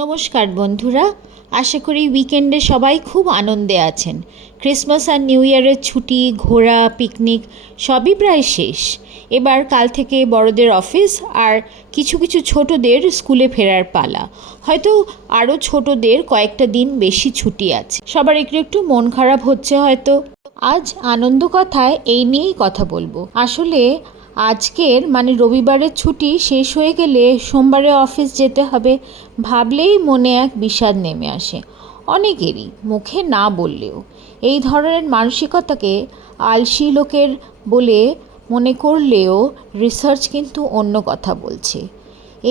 নমস্কার বন্ধুরা, আশা করি উইকেন্ডে সবাই খুব আনন্দে আছেন। ক্রিসমাস আর নিউ ইয়ারের ছুটি, ঘোরা, পিকনিক সবই প্রায় শেষ। এবার কাল থেকে বড়দের অফিস আর কিছু কিছু ছোটদের স্কুলে ফেরার পালা। হয়তো আরও ছোটদের কয়েকটা দিন বেশি ছুটি আছে। সবার একটু একটু মন খারাপ হচ্ছে হয়তো। আজ আনন্দ কথায় এই নিয়েই কথা বলবো। আসলে আজকের রবিবারের ছুটি শেষ হয়ে গেলে সোমবারে অফিস যেতে হবে ভাবলেই মনে এক বিষাদ নেমে আসে অনেকেরই, মুখে না বললেও। এই ধরনের মানসিকতাকে আলসি লোকের বলে মনে করলেও রিসার্চ কিন্তু অন্য কথা বলছে।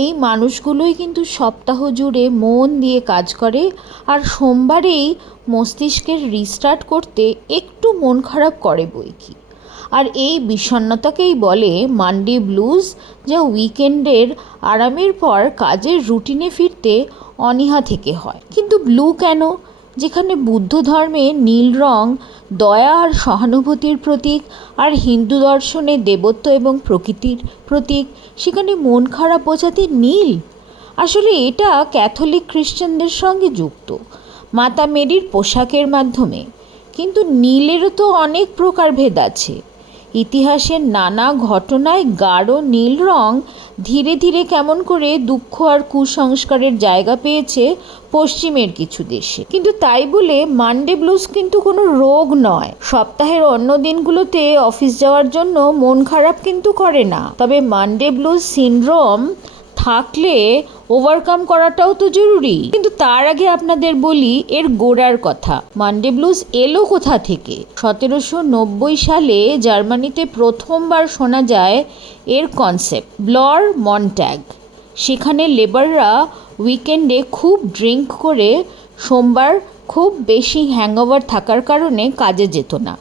এই মানুষগুলোই কিন্তু সপ্তাহ জুড়ে মন দিয়ে কাজ করে আর সোমবারেই মস্তিষ্কের রিস্টার্ট করতে একটু মন খারাপ করে বইকি। আর এই বিষণ্ণতাকেই বলে মানডে ব্লুজ, যা উইকেন্ডের আরামের পর কাজের রুটিনে ফিরতে অনীহা থেকে হয়। কিন্তু ব্লু কেন? যেখানে বুদ্ধ ধর্মে নীল রং দয়া আর সহানুভূতির প্রতীক, আর হিন্দু দর্শনে দেবত্ব এবং প্রকৃতির প্রতীক, সেখানে মন খারাপ বোঝাতে নীল। আসলে এটা ক্যাথলিক খ্রিস্টানদের সঙ্গে যুক্ত, মাতা মেরির পোশাকের মাধ্যমে। কিন্তু নীলেরও তো অনেক প্রকারভেদ আছে। ইতিহাসের নানা ঘটনায় গাঢ় নীল রং ধীরে ধীরে কেমন করে দুঃখ আর কুসংস্কারের জায়গা পেয়েছে পশ্চিমের কিছু দেশে। কিন্তু তাই বলে মানডে ব্লুজ কিন্তু কোনো রোগ নয়। সপ্তাহের অন্য দিনগুলোতে অফিস যাওয়ার জন্য মন খারাপ কিন্তু করে না। তবে মানডে ব্লুজ সিনড্রোম থাকলে ওভারকাম করাটাও তো জরুরি। কিন্তু তার আগে আপনাদের বলি এর গোড়ার কথা। মানডে ব্লুজ এলো কোথা থেকে? 1790 সালে জার্মানিতে প্রথমবার শোনা যায় এর কনসেপ্ট। ব্লর মনট্যাগ। সেখানে লেবাররা উইকেন্ডে খুব ড্রিঙ্ক করে সোমবার খুব বেশি হ্যাংওভার থাকার কারণে কাজে যেত না,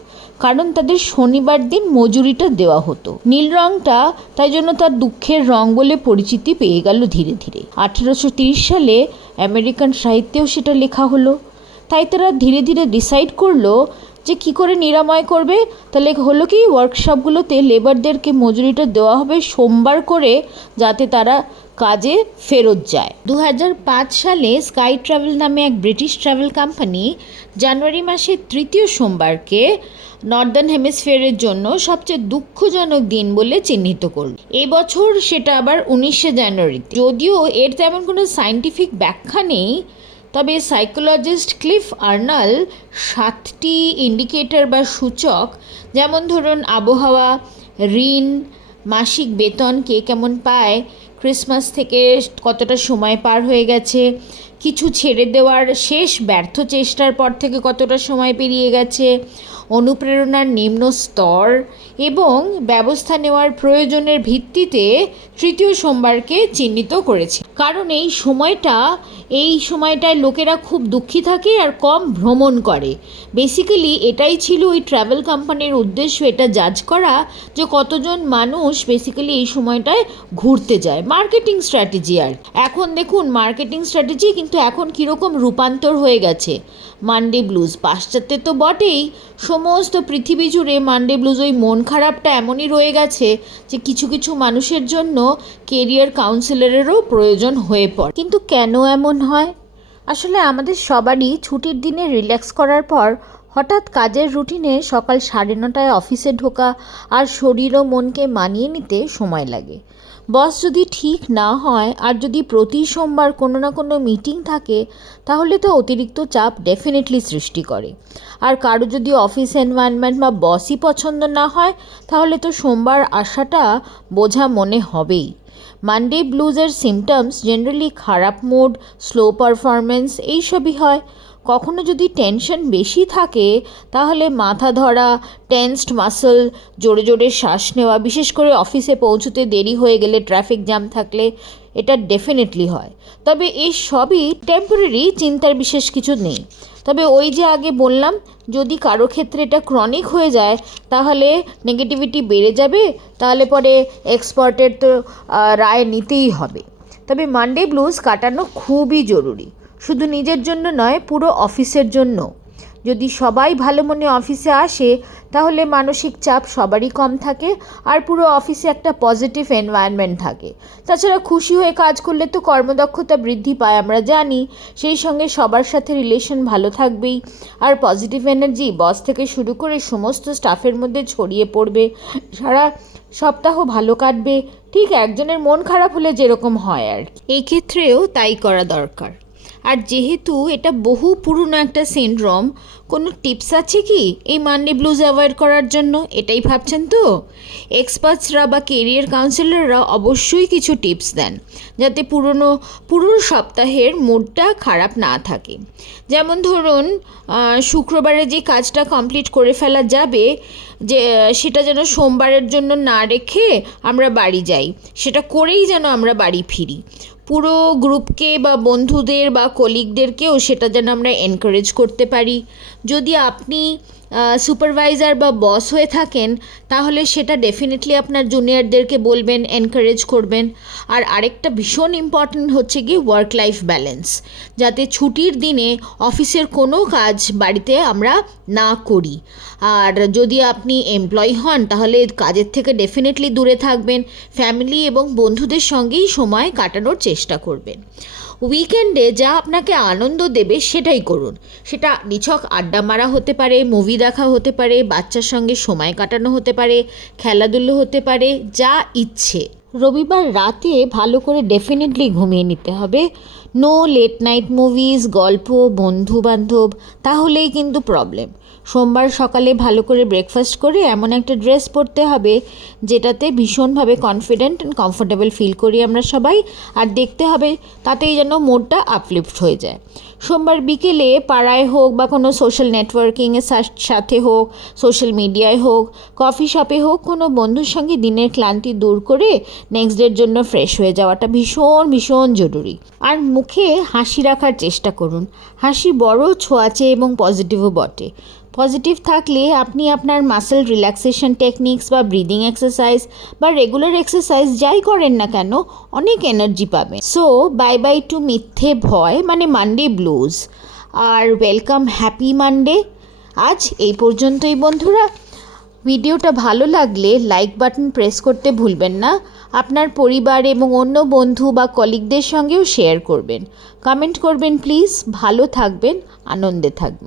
কারণ তাদের শনিবার দিন মজুরিটা দেওয়া হতো। নীল রংটা তাই জন্য তার দুঃখের রং বলে পরিচিতি পেয়ে গেল ধীরে ধীরে। 1830 সালে আমেরিকান সাহিত্যেও সেটা লেখা হলো। তাই তারা ধীরে ধীরে ডিসাইড করলো যে কী করে নিরাময় করবে। তাহলে হলো কি, ওয়ার্কশপগুলোতে লেবারদেরকে মজুরিটা দেওয়া হবে সোমবার করে, যাতে তারা কাজে ফেরত যায়। 2005 সালে স্কাই ট্রাভেল নামে এক ব্রিটিশ ট্রাভেল কোম্পানি জানুয়ারি মাসের তৃতীয় সোমবারকে নর্দার্ন হেমিসফিয়ারের জন্য সবচেয়ে দুঃখজনক দিন বলে চিহ্নিত করল। এবছর সেটা আবার 19শে জানুয়ারিতে। যদিও এর তেমন কোনো সায়েন্টিফিক ব্যাখ্যা নেই, তবে সাইকোলজিস্ট ক্লিফ আর্নাল 7টি ইন্ডিকেটর বা সূচক, যেমন ধরুন আবহাওয়া, ঋণ, মাসিক বেতন কে কেমন পায়, ক্রিসমাস থেকে কতটা সময় পার হয়ে গেছে, কিছু ছেড়ে দেওয়ার শেষ ব্যর্থ চেষ্টার পর থেকে কতটা সময় পেরিয়ে গেছে, অনুপ্রেরণার নিম্ন স্তর এবং ব্যবস্থা নেওয়ার প্রয়োজনের ভিত্তিতে তৃতীয় সোমবারকে চিহ্নিত করেছে। কারণ এই সময়টায় লোকেরা খুব দুঃখী থাকে আর কম ভ্রমণ করে। বেসিক্যালি এটাই ছিল ওই ট্রাভেল কোম্পানির উদ্দেশ্য, এটা জাজ করা যে কতজন মানুষ বেসিক্যালি এই সময়টায় ঘুরতে যায়। Marketing strategy. আর এখন দেখুন মার্কেটিং স্ট্র্যাটেজি কিন্তু এখন কীরকম রূপান্তর হয়ে গেছে। মানডে ব্লুজ পাশ্চাত্যে তো বটেই, সমস্ত পৃথিবী জুড়ে মানডে ব্লুজ ওই মন খারাপটা এমনই রয়ে গেছে যে কিছু কিছু মানুষের জন্য কেরিয়ার কাউন্সিলরেরও প্রয়োজন হয়ে পড়ে। কিন্তু কেন এমন হয়? আসলে আমাদের সবারই ছুটির দিনে রিল্যাক্স করার পর হঠাৎ কাজের রুটিনে সকাল 9:30টায় অফিসে ঢোকা আর শরীর ও মনকে মানিয়ে নিতে সময় লাগে। বস যদি ঠিক না হয় আর যদি প্রতি সোমবার কোনো না কোনো মিটিং থাকে, তাহলে তো অতিরিক্ত চাপ ডেফিনেটলি সৃষ্টি করে। আর কারো যদি অফিস এনভায়রনমেন্ট বা বসই পছন্দ না হয়, তাহলে তো সোমবার আসাটা বোঝা মনে হবেই। মানডে ব্লুজের সিমটমস জেনারেলি খারাপ মুড, স্লো পারফরমেন্স এইসবই হয়। কখনো যদি টেনশন বেশি থাকে তাহলে মাথা ধরা, টেন্সড মাসল, জোরে জোরে শ্বাস নেওয়া, বিশেষ করে অফিসে পৌঁছতে দেরি হয়ে গেলে, ট্রাফিক জ্যাম থাকলে এটা ডেফিনেটলি হয়। তবে এই সবই টেম্পোরারি, চিন্তার বিশেষ কিছু নেই। তবে ওই যে আগে বললাম, যদি কারো ক্ষেত্রে এটা ক্রনিক হয়ে যায় তাহলে নেগেটিভিটি বেড়ে যাবে, তাহলে পরে এক্সপার্টের তো রায় নিতেই হবে। তবে মানডে ব্লুজ কাটানো খুবই জরুরি, শুধু নিজের জন্য নয়, পুরো অফিসের জন্য। যদি সবাই ভালো মনে অফিসে আসে তাহলে মানসিক চাপ সবারই কম থাকে আর পুরো অফিসে একটা পজিটিভ এনভায়রনমেন্ট থাকে। তাছাড়া খুশি হয়ে কাজ করলে তো কর্মদক্ষতা বৃদ্ধি পায় আমরা জানি, সেই সঙ্গে সবার সাথে রিলেশন ভালো থাকবেই আর পজিটিভ এনার্জি বস থেকে শুরু করে সমস্ত স্টাফের মধ্যে ছড়িয়ে পড়বে, সারা সপ্তাহ ভালো কাটবে, ঠিক একজনের মন খারাপ হলে যেরকম হয় আর কি। এই ক্ষেত্রেও তাই করা দরকার। আর যেহেতু এটা বহু পুরনো একটা সিনড্রোম, কোনো টিপস আছে কি এই মানডে ব্লুজ অ্যাভয়েড করার জন্য? এটাই ভাবছেন তো? এক্সপার্টসরা বা কেরিয়ার কাউন্সিলররা অবশ্যই কিছু টিপস দেন যাতে পুরো সপ্তাহের মুডটা খারাপ না থাকে। যেমন ধরুন শুক্রবারে যে কাজটা কমপ্লিট করে ফেলা যাবে যে সেটা যেন সোমবারের জন্য না রেখে আমরা বাড়ি যাই, সেটা করেই যেন আমরা বাড়ি ফিরি। পুরো গ্রুপকে বা বন্ধুদের বা কলিগদেরকেও সেটা যেন আমরা এনকারেজ করতে পারি। যদি আপনি সুপারভাইজার বা বস হয়ে থাকেন তাহলে সেটা ডেফিনেটলি আপনার জুনিয়রদেরকে বলবেন, এনকারেজ করবেন। আর আরেকটা ভীষণ ইম্পর্ট্যান্ট হচ্ছে কি ওয়ার্ক লাইফ ব্যালেন্স, যাতে ছুটির দিনে অফিসের কোনো কাজ বাড়িতে আমরা না করি। আর যদি আপনি এমপ্লয়ি হন তাহলে কাজের থেকে ডেফিনেটলি দূরে থাকবেন, ফ্যামিলি এবং বন্ধুদের সঙ্গেই সময় কাটানোর চেষ্টা করবেন। উইকেন্ডে যা আপনাকে আনন্দ দেবে সেটাই করুন। সেটা নিছক আড্ডা মারা হতে পারে, মুভি দেখা হতে পারে, বাচ্চার সঙ্গে সময় কাটানো হতে পারে, খেলাধুলো হতে পারে, যা ইচ্ছে। রবিবার রাতে ভালো করে ডেফিনেটলি ঘুমিয়ে নিতে হবে। নো লেট নাইট মুভিজ, গল্প, বন্ধু বান্ধব, তাহলেই কিন্তু প্রবলেম। সোমবার সকালে ভালো করে ব্রেকফাস্ট করে এমন একটা ড্রেস পরতে হবে যেটাতে ভীষণভাবে কনফিডেন্ট অ্যান্ড কমফোর্টেবল ফিল করি আমরা সবাই, আর দেখতে হবে তাতেই যেন মুডটা আপলিফ্ট হয়ে যায়। সোমবার বিকেলে পাড়ায় হোক বা কোনো সোশ্যাল নেটওয়ার্কিংয়ের সাথে হোক, সোশ্যাল মিডিয়ায় হোক, কফি শপে হোক, কোনো বন্ধুর সঙ্গে দিনের ক্লান্তি দূর করে নেক্সট ডের জন্য ফ্রেশ হয়ে যাওয়াটা ভীষণ ভীষণ জরুরি। আর মুখে হাসি রাখার চেষ্টা করুন। হাসি বড় ছোঁয়াচে এবং পজিটিভও বটে। পজিটিভ থাকলে আপনি আপনার মাসেল রিল্যাক্সেশন টেকনিক্স বা ব্রিদিং এক্সারসাইজ বা রেগুলার এক্সারসাইজ যাই করেন না কেন অনেক এনার্জি পাবেন। সো বাই বাই টু মিথ্যে ভয় মানে মানডে ব্লুজ, আর ওয়েলকাম হ্যাপি মানডে। আজ এই পর্যন্তই বন্ধুরা। ভিডিওটা ভালো লাগলে লাইক বাটন প্রেস করতে ভুলবেন না। আপনার পরিবার এবং অন্য বন্ধু বা কলিগদের সঙ্গেও শেয়ার করবেন, কমেন্ট করবেন প্লিজ। ভালো থাকবেন, আনন্দে থাকবেন।